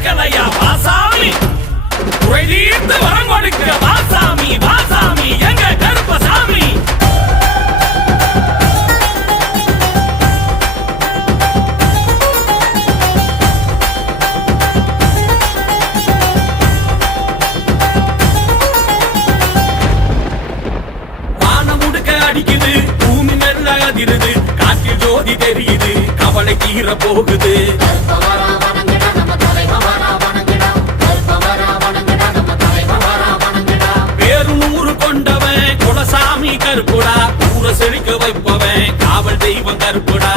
கேட்கலையா வாசாமி குறை தீர்த்து வரம் கொடுக்க வாசாமி வாசாமி எங்க கருப்பசாமி வானம் முடுக்க அடிக்குது பூமி மெல்ல அதிருது காற்றில் ஜோதி தெரியுது கவலை தீர போகுது பேரு நூறு கொண்டவன் குலசாமி கருப்புடா ஊர செழிக்க வைப்பவன் காவல் தெய்வம் கருப்புடா